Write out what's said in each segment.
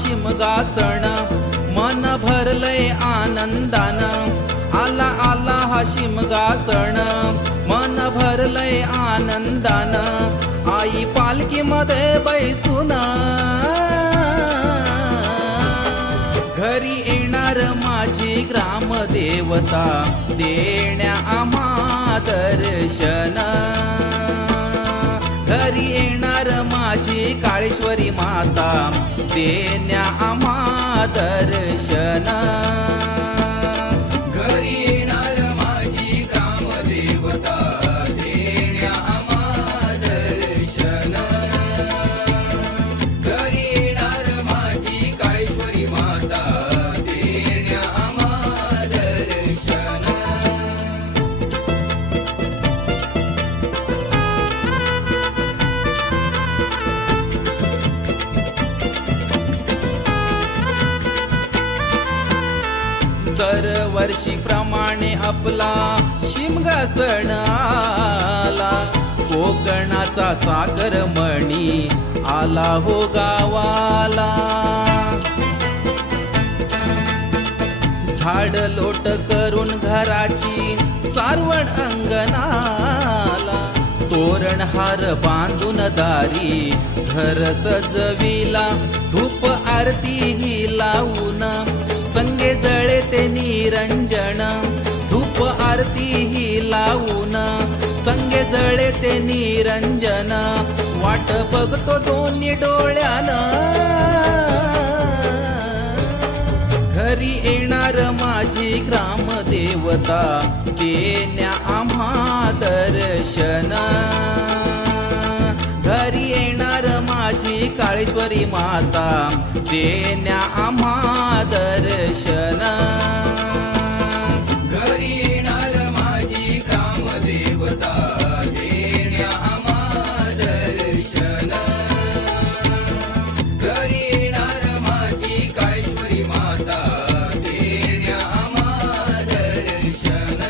शिमगा सण मन भरलय आनंदानं आला आला हा शिमगा सण मन भरलय आनंदानं आई पालखीमध्ये बैसून घरी येणार माझी ग्रामदेवता देण्या आम्हा दर्शन घरी येणार माझी काळेश्वरी माता देण्या आम्हा दर्शन घरी येणार माझी ग्रामदेवता देण्या आम्हा दर्शन घरी येणार माझी काळेश्वरी माता देण्या आम्हा दर्शन दरवर्षीप्रमाणे आपला शिमगा सण आला कोकणाचा चाकरमणी आला हो गावाला झाड लोट करून घराची सारवण अंगणाला तोरण हार बांधून दारी घर सजविला धूप आरती ही लावून संगे जळे ते निरंजन धूप आरती ही लावून संगे जळे ते निरंजन वाट बघतो दोन्ही डोळ्यानं घरी येणार माझी ग्रामदेवता देण्या आम्हा दर्शन घरी येणार माझी काळेश्वरी माता देण्या आम्हा दर्शन घरी येणार माझी ग्रामदेवता देण्या आम्हा दर्शन घरी येणार माझी काळेश्वरी माता देण्या आम्हा दर्शन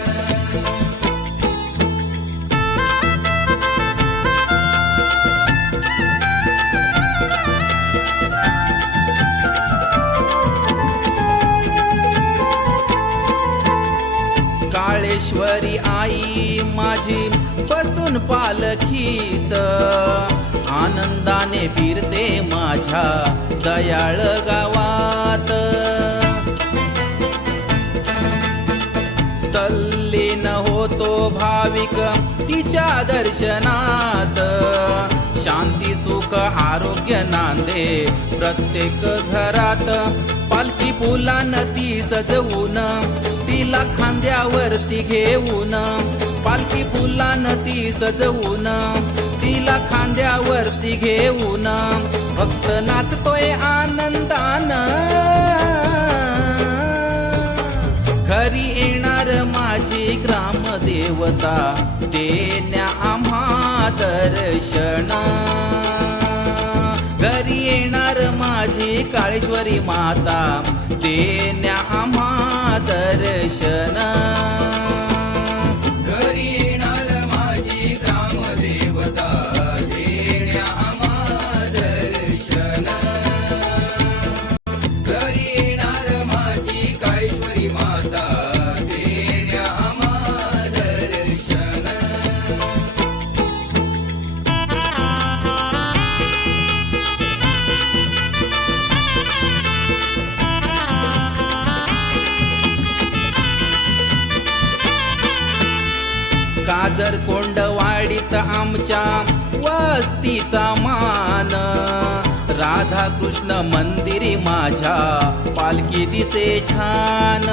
काळेश्वरी आई माझी बसून पालखीत आनंदाने फिरते माझ्या दयाळ गावात तल्लीन होतो भाविक तिच्या दर्शनात शांती सुख आरोग्य नांदे प्रत्येक घरात पालखी फुलानं ती सजवून तिला खांद्यावरती घेऊन पालखी फुलानं ती सजवून तिला खांद्यावरती घेऊन भक्त नाचतोय आनंदानं घरी येणार माझी ग्रामदेवता देण्या आम्हा दर्शन घरी येणार माझी काळेश्वरी माता देण्या आम्हा दर्शन घरी येणार माझी ग्रामदेवता देण्या आम्हा दर्शन घरी येणार माझी काळेश्वरी माता देण्या आम्हा दर्शन काजर कोंडवाडीत आमच्या वस्तीचा मान राधा कृष्ण मंदिरी माझ्या पालखी दिसे छान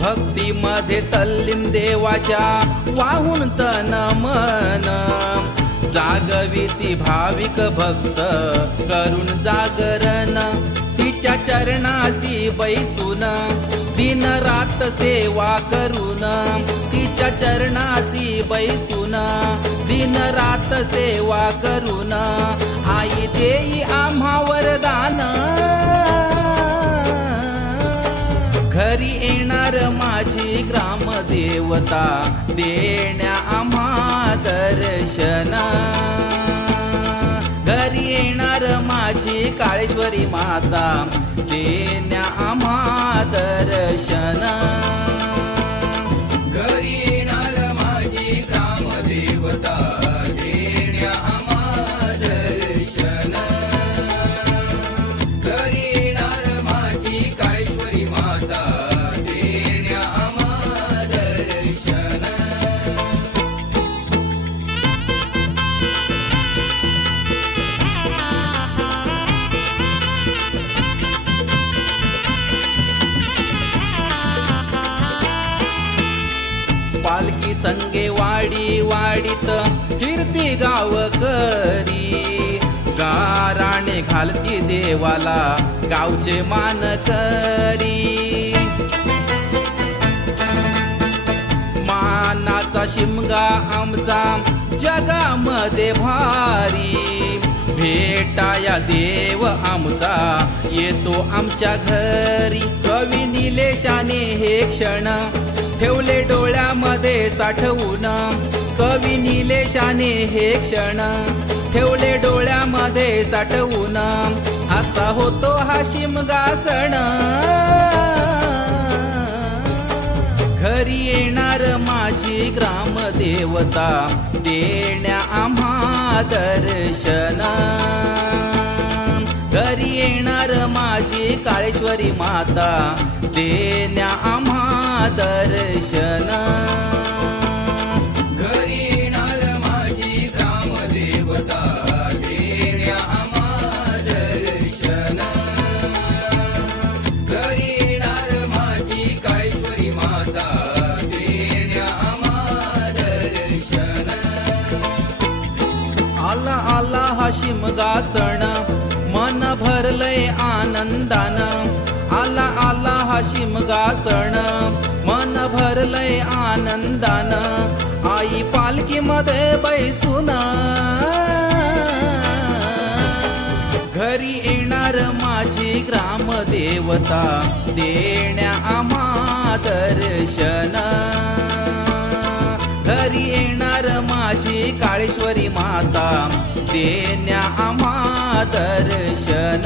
भक्तीमध्ये तल्लीन देवाच्या वाहून तन मन जागविती भाविक भक्त करून जागरण तिच्या चरणासी बैसून दिन रात सेवा करून तिच्या चरणासी बैसून दिन रात सेवा करून आई देई आम्हा वरदान घरी येणार माझी ग्रामदेवता देण्या आम्हा दर्शन घरी काळेश्वरी माता देण्या आम्हा दर्शन घरी येणार माझी ग्रामदेवता देण्या आम्हा दर्शन घरी येणार माझी काळेश्वरी माता देण्या आम्हा दर्शन पालखी संगे वाडी वाडीत फिरती गावकरी गाराणे घालती देवाला गावचे मानकरी मानाचा शिमगा आमचा जगामध्ये भारी भेटाया देव आमचा येतो आमच्या घरी कवी निलेशाने हे क्षण ठेवले डोळ्यामध्ये साठवून कवी निलेशाने हे क्षण ठेवले डोळ्यामध्ये साठवून असा होतो हा शिमगा सण घरी येणार माझी ग्रामदेवता देण्या आम्हा दर्शन घरी येणार माझी काळेश्वरी माता देण्या आम्हा दर्शन घरी येणार माझी ग्रामदेवता देण्या आम्हा दर्शन घरी येणार माझी काळेश्वरी माता देण्या आम्हा दर्शन आला आला हा शिमगा सण मन भरलय आनंदान आला आला हा शिमगा सण मन भरलय आनंदान आई पालखी मध्ये बैसून घरी येणार माझी ग्रामदेवता देण्या आम्हा दर्शन घरी येणार माझी काळेश्वरी माता देण्या आम्हा दर्शन